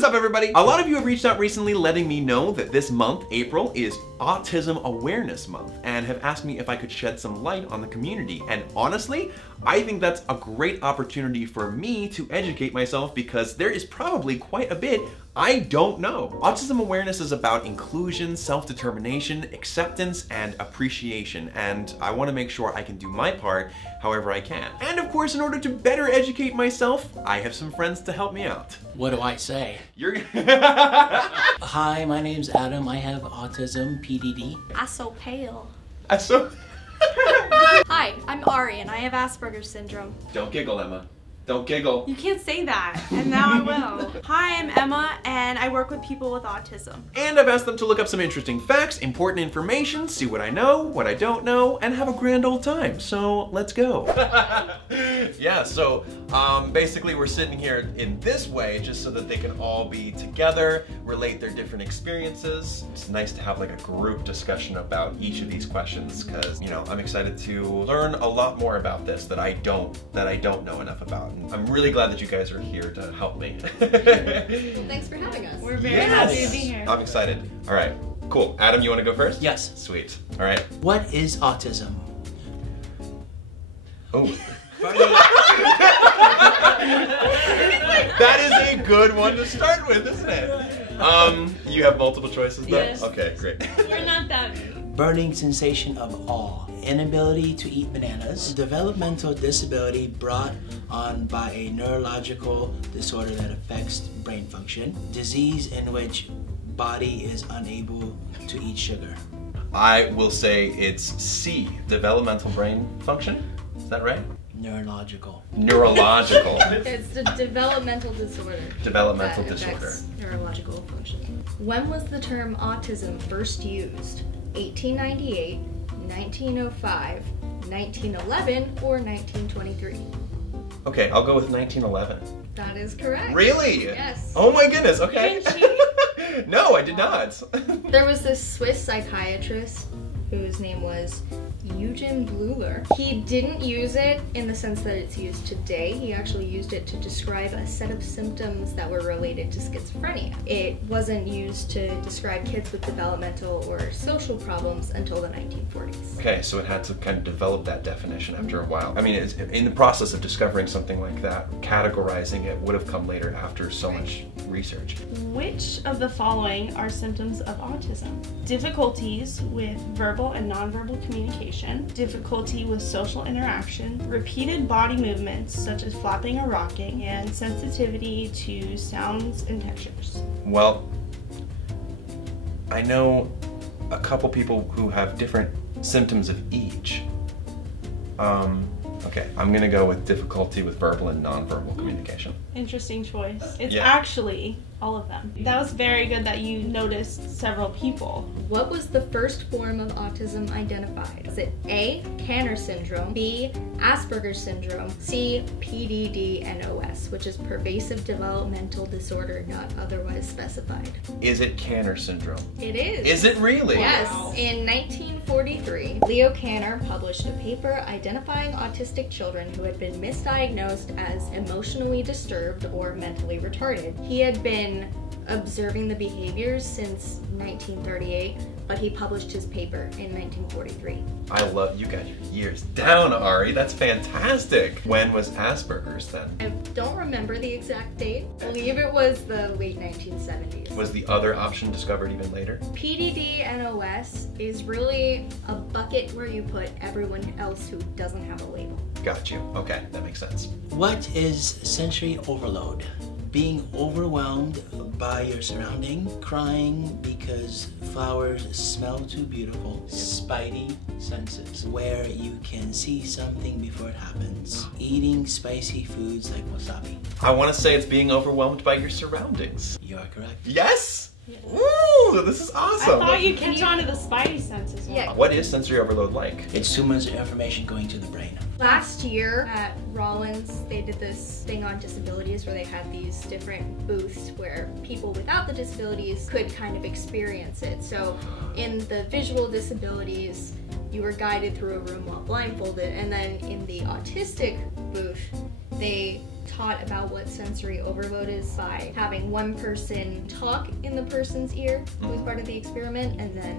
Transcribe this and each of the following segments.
is up, everybody? A lot of you have reached out recently letting me know that this month, April, is Autism Awareness Month and have asked me if I could shed some light on the community. And honestly, I think that's a great opportunity for me to educate myself because there is probably quite a bit I don't know. Autism Awareness is about inclusion, self-determination, acceptance, and appreciation, and I want to make sure I can do my part however I can. And of course, in order to better educate myself, I have some friends to help me out. What do I say? You're Hi, my name's Adam. I have autism, PDD. I'm so pale. Hi, I'm Ari and I have Asperger's syndrome. Don't giggle, Emma. Don't giggle. You can't say that, and now I will. Hi, I'm Emma and I work with people with autism. And I've asked them to look up some interesting facts, important information, see what I know, what I don't know, and have a grand old time. So let's go. Yeah, so basically we're sitting here in this way just so that they can all be together, relate their different experiences. It's nice to have like a group discussion about each of these questions because, you know, I'm excited to learn a lot more about this that I don't know enough about. I'm really glad that you guys are here to help me. Well, thanks for having us. We're very happy to be here. I'm excited. All right, cool. Adam, you want to go first? Yes. Sweet. All right. What is autism? Oh. That is a good one to start with, isn't it? You have multiple choices though? Yes. Okay, great. We're not that. Burning sensation of awe. Inability to eat bananas. Developmental disability brought on by a neurological disorder that affects brain function. Disease in which body is unable to eat sugar. I will say it's C, developmental brain function. Is that right? Neurological. Neurological. It's a developmental disorder. Developmental that disorder. affects neurological function. When was the term autism first used? 1898, 1905, 1911, or 1923? Okay, I'll go with 1911. That is correct. Really? Yes. Oh my goodness, okay. Didn't No, I did not. There was this Swiss psychiatrist whose name was Eugen Bleuler. He didn't use it in the sense that it's used today. He actually used it to describe a set of symptoms that were related to schizophrenia. It wasn't used to describe kids with developmental or social problems until the 1940s. Okay, so it had to kind of develop that definition after a while. I mean, it's, in the process of discovering something like that, categorizing it would have come later after so much research. Which of the following are symptoms of autism? Difficulties with verbal and nonverbal communication, difficulty with social interaction, repeated body movements such as flapping or rocking, and sensitivity to sounds and textures. Well, I know a couple people who have different symptoms of each. Okay, I'm gonna go with difficulty with verbal and nonverbal communication. Interesting choice. It's Yeah. actually all of them. That was very good that you noticed several people. What was the first form of autism identified? Is it A, Kanner syndrome, B, Asperger's syndrome, C, PDD-NOS, which is pervasive developmental disorder not otherwise specified? Is it Kanner syndrome? It is. Is it really? Yes. In 1943, Leo Kanner published a paper identifying autistic children who had been misdiagnosed as emotionally disturbed or mentally retarded. He had been observing the behaviors since 1938, but he published his paper in 1943. I love, you got your years down, Ari. That's fantastic. When was Asperger's then? I don't remember the exact date. I believe it was the late 1970s. Was the other option discovered even later? PDD-NOS is really a bucket where you put everyone else who doesn't have a label. Got you. Okay, that makes sense. What is sensory overload? Being overwhelmed by your surrounding, crying because flowers smell too beautiful, spidey senses, where you can see something before it happens, eating spicy foods like wasabi. I want to say it's being overwhelmed by your surroundings. You are correct. Yes? Yeah. Ooh, this is awesome. I thought you catch on to the spidey sense as well. Yeah. What is sensory overload like? It's too much information going to the brain. Last year at Rollins, they did this thing on disabilities where they had these different booths where people without the disabilities could kind of experience it. So in the visual disabilities, you were guided through a room while blindfolded, and then in the autistic booth, they taught about what sensory overload is by having one person talk in the person's ear, who was part of the experiment, and then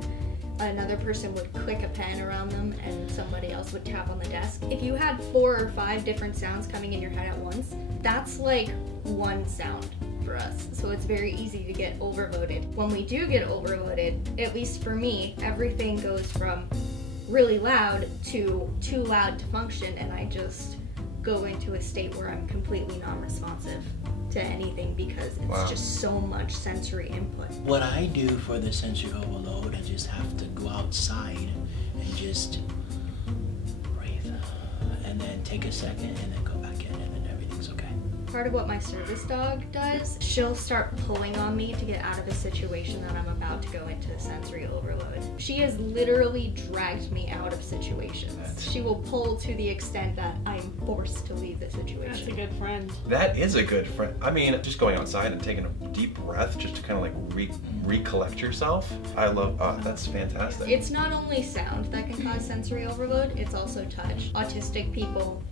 another person would click a pen around them and somebody else would tap on the desk. If you had 4 or 5 different sounds coming in your head at once, that's like one sound for us. So it's very easy to get overloaded. When we do get overloaded, at least for me, everything goes from really loud to too loud to function, and I just go into a state where I'm completely non-responsive to anything because it's just so much sensory input. What I do for the sensory overload, I just have to go outside and just breathe, and then take a second, and then go back in, and then everything's okay. Part of what my service dog does, she'll start pulling on me to get out of a situation that I'm about to go into sensory overload. She has literally dragged me out of situations. She will pull to the extent that I'm forced to leave the situation. That's a good friend. That is a good friend. I mean, just going outside and taking a deep breath just to kind of like recollect yourself. I love, that's fantastic. It's not only sound that can cause sensory overload, it's also touch. Autistic people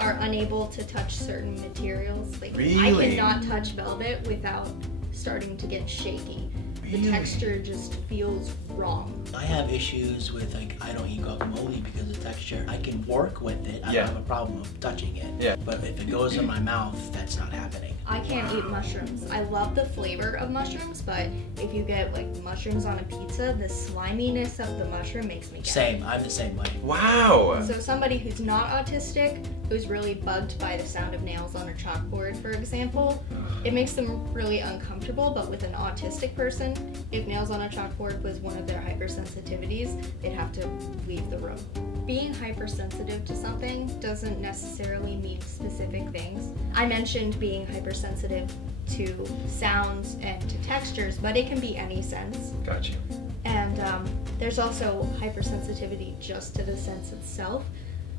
are unable to touch certain materials. Like, Really? I cannot touch velvet without starting to get shaky. The Really? texture just feels wrong. I have issues with, like, I don't eat guacamole because of the texture. I can work with it. I don't have a problem of touching it. Yeah. But if it goes in my mouth, that's not happening. I can't eat mushrooms. I love the flavor of mushrooms, but if you get like mushrooms on a pizza, the sliminess of the mushroom makes me gag. Same. I'm the same way. Wow. So somebody who's not autistic, who's really bugged by the sound of nails on a chalkboard, for example, it makes them really uncomfortable, but with an autistic person, if nails on a chalkboard was one of their hypersensitivities, they'd have to leave the room. Being hypersensitive to something doesn't necessarily mean specific things. I mentioned being hypersensitive to sounds and to textures, but it can be any sense. Got you. And there's also hypersensitivity just to the sense itself.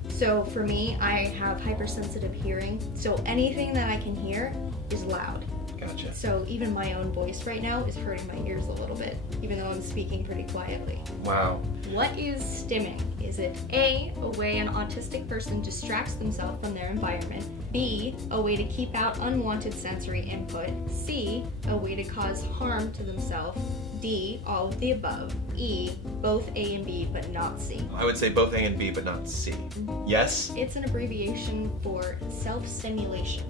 So for me, I have hypersensitive hearing, so anything that I can hear is loud. Gotcha. So even my own voice right now is hurting my ears a little bit, even though I'm speaking pretty quietly. Wow. What is stimming? Is it A, a way an autistic person distracts themselves from their environment, B, a way to keep out unwanted sensory input, C, a way to cause harm to themselves, D, all of the above, E, both A and B but not C? I would say both A and B, but not C. Yes? It's an abbreviation for self-stimulation.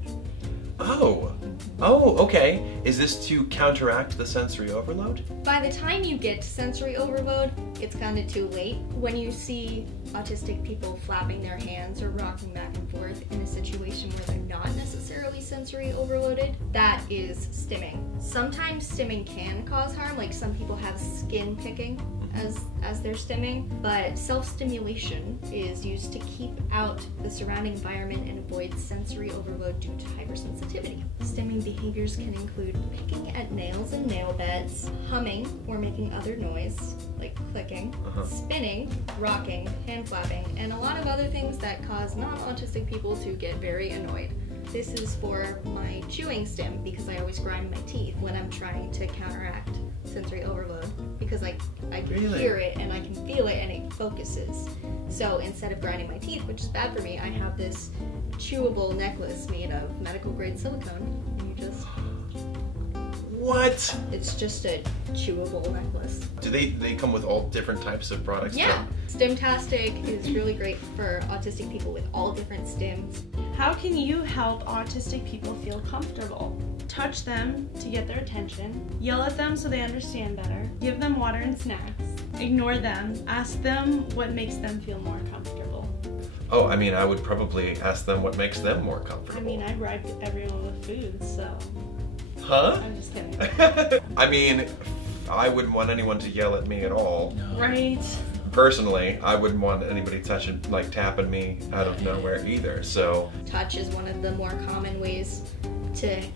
Oh. Oh, okay. Is this to counteract the sensory overload? By the time you get to sensory overload, it's kind of too late. When you see autistic people flapping their hands or rocking back and forth in a situation where they're not necessarily sensory overloaded, that is stimming. Sometimes stimming can cause harm, like some people have skin picking as they're stimming, but self-stimulation is used to keep out the surrounding environment and avoid sensory overload due to hypersensitivity. Stimming behaviors can include picking at nails and nail beds, humming or making other noise, like clicking, spinning, rocking, hand flapping, and a lot of other things that cause non-autistic people to get very annoyed. This is for my chewing stim because I always grind my teeth when I'm trying to counteract sensory overload because I can Really? hear it and I can feel it and it focuses. So instead of grinding my teeth, which is bad for me, I have this chewable necklace made of medical grade silicone. And you just, What? it's just a chewable necklace. Do they come with all different types of products? Yeah, Stimtastic is really great for autistic people with all different stims. How can you help autistic people feel comfortable? Touch them to get their attention, yell at them so they understand better, give them water and snacks, ignore them, ask them what makes them feel more comfortable. Oh, I mean, I would probably ask them what makes them more I comfortable. mean, I bribed everyone with food, so Huh? I'm just kidding. I mean, I wouldn't want anyone to yell at me at all. No. Right? Personally, I wouldn't want anybody touching, like tapping me out of nowhere either, so. Touch is one of the more common ways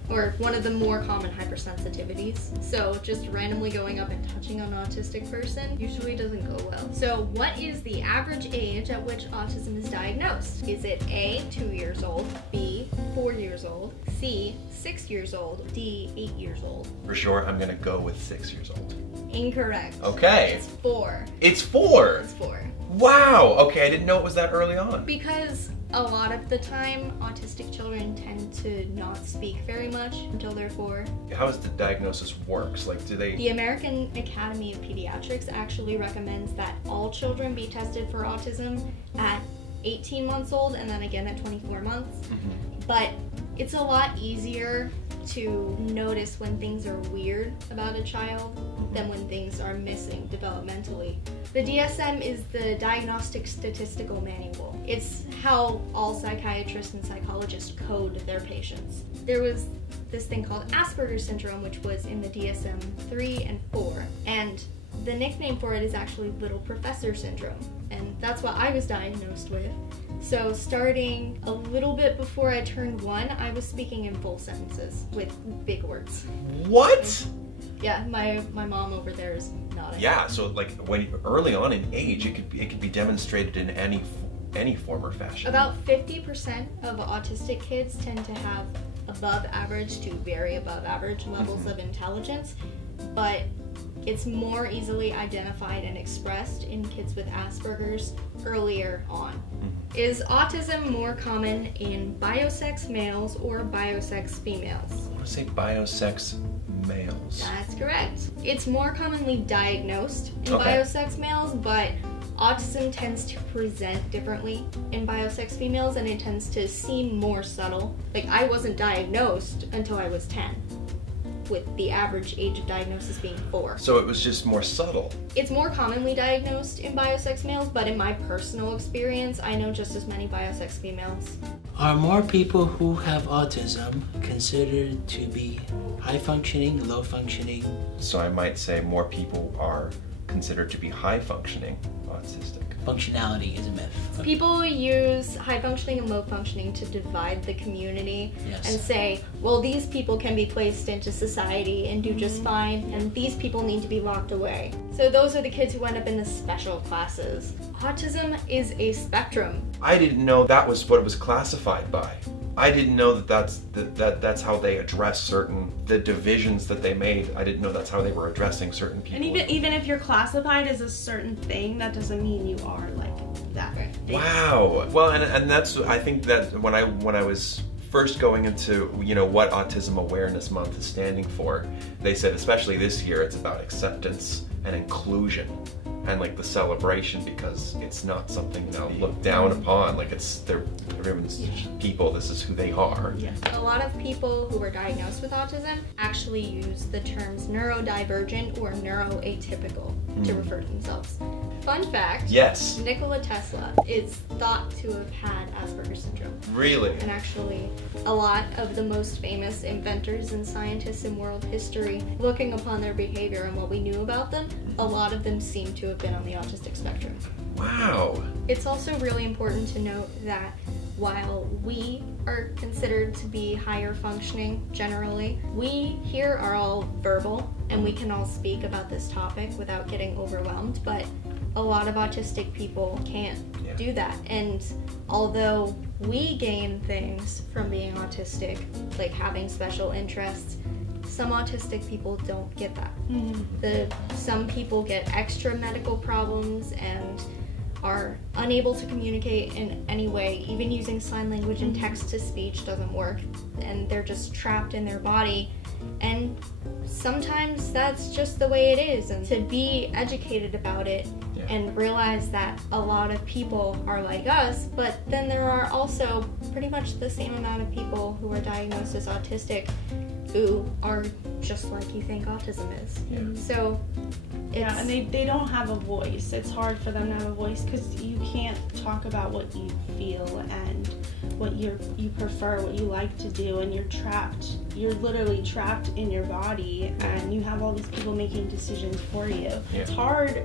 or one of the more common hypersensitivities. So just randomly going up and touching an autistic person usually doesn't go well. So what is the average age at which autism is diagnosed? Is it A, 2 years old, B, 4 years old, C, 6 years old, D, 8 years old? For sure, I'm gonna go with 6 years old. Incorrect. Okay. It's 4. It's 4! It's 4. Wow! Okay, I didn't know it was that early on. Because A lot of the time, autistic children tend to not speak very much until they're 4. How does the diagnosis works? Like, do they... The American Academy of Pediatrics actually recommends that all children be tested for autism at 18 months old and then again at 24 months. But it's a lot easier to notice when things are weird about a child than when things are missing developmentally. The DSM is the Diagnostic Statistical Manual. It's how all psychiatrists and psychologists code their patients. There was this thing called Asperger's syndrome, which was in the DSM-3 and 4, and the nickname for it is actually Little Professor Syndrome, and that's what I was diagnosed with. So starting a little bit before I turned 1, I was speaking in full sentences with big words. What? Yeah, my mom over there is nodding. Yeah, so like when early on in age, it could be demonstrated in any form or fashion. About 50% of autistic kids tend to have above average to very above average levels of intelligence, but it's more easily identified and expressed in kids with Asperger's earlier on. Is autism more common in biosex males or biosex females? I want to say biosex males. That's correct. It's more commonly diagnosed in Okay. biosex males, but autism tends to present differently in biosex females, and it tends to seem more subtle. Like, I wasn't diagnosed until I was 10, with the average age of diagnosis being 4. So it was just more subtle. It's more commonly diagnosed in biosex males, but in my personal experience, I know just as many biosex females. Are more people who have autism considered to be high functioning, low functioning? So I might say more people are considered to be high functioning autistic. Functionality is a myth. People use high functioning and low functioning to divide the community Yes. and say, well, these people can be placed into society and do just fine, and these people need to be locked away. So those are the kids who end up in the special classes. Autism is a spectrum. I didn't know that was what it was classified by. I didn't know that's how they address the divisions that they made. I didn't know that's how they were addressing certain people. And even if you're classified as a certain thing, that doesn't mean you are like that. Right. Wow. Well, and that's, I think that when I was first going into, what Autism Awareness Month is standing for, they said especially this year it's about acceptance and inclusion and like the celebration, because it's not something looked down upon. Like everyone's people, this is who they are. Yeah. A lot of people who are diagnosed with autism actually use the terms neurodivergent or neuroatypical to refer to themselves. Fun fact, Yes. Nikola Tesla is thought to have had Asperger's syndrome. Really? And actually, a lot of the most famous inventors and scientists in world history, looking upon their behavior and what we knew about them, a lot of them seem to have been on the autistic spectrum. Wow. It's also really important to note that while we are considered to be higher functioning generally, we here are all verbal and we can all speak about this topic without getting overwhelmed, but a lot of autistic people can't do that. And although we gain things from being autistic, like having special interests, some autistic people don't get that. Some people get extra medical problems and are unable to communicate in any way. Even using sign language and text-to-speech doesn't work, and they're just trapped in their body. And sometimes that's just the way it is, and to be educated about it and realize that a lot of people are like us, but then there are also pretty much the same amount of people who are diagnosed as autistic who are just like you think autism is. So Yeah, and they don't have a voice. It's hard for them to have a voice because you can't talk about what you feel and what you prefer, what you like to do, and you're trapped. You're literally trapped in your body, and you have all these people making decisions for you. Yeah. It's hard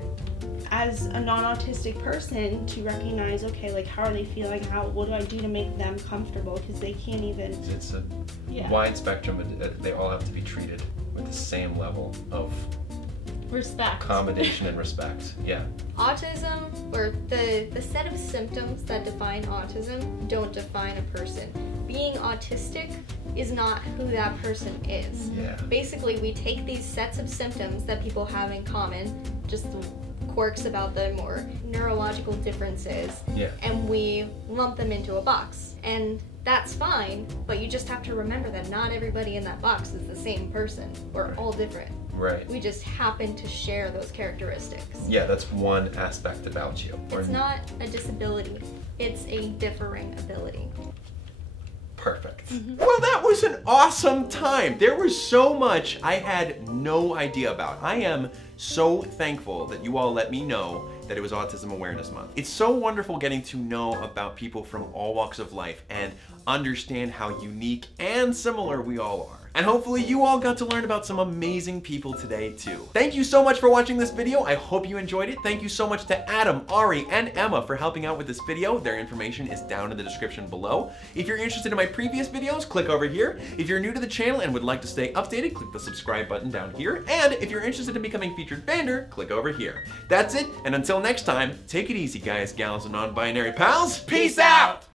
as a non-autistic person to recognize, okay, like, how are they feeling? What do I do to make them comfortable? Because they can't even. It's a wide spectrum, and they all have to be treated with the same level of Respect. accommodation and respect. Yeah. autism, or the set of symptoms that define autism, don't define a person. Being autistic is not who that person is. Yeah. Basically, we take these sets of symptoms that people have in common, just quirks about them or neurological differences, and we lump them into a box. And that's fine, but you just have to remember that not everybody in that box is the same person. We're all different. Right. We just happen to share those characteristics. Yeah, that's one aspect about you. It's not a disability, it's a differing ability. Perfect. Well, that was an awesome time. There was so much I had no idea about. I am so thankful that you all let me know that it was Autism Awareness Month. It's so wonderful getting to know about people from all walks of life and understand how unique and similar we all are. And hopefully you all got to learn about some amazing people today too. Thank you so much for watching this video. I hope you enjoyed it. Thank you so much to Adam, Ari, and Emma for helping out with this video. Their information is down in the description below. If you're interested in my previous videos, click over here. If you're new to the channel and would like to stay updated, click the subscribe button down here. And if you're interested in becoming featured bander, click over here. That's it, and until next time, take it easy guys, gals, and non-binary pals. Peace out!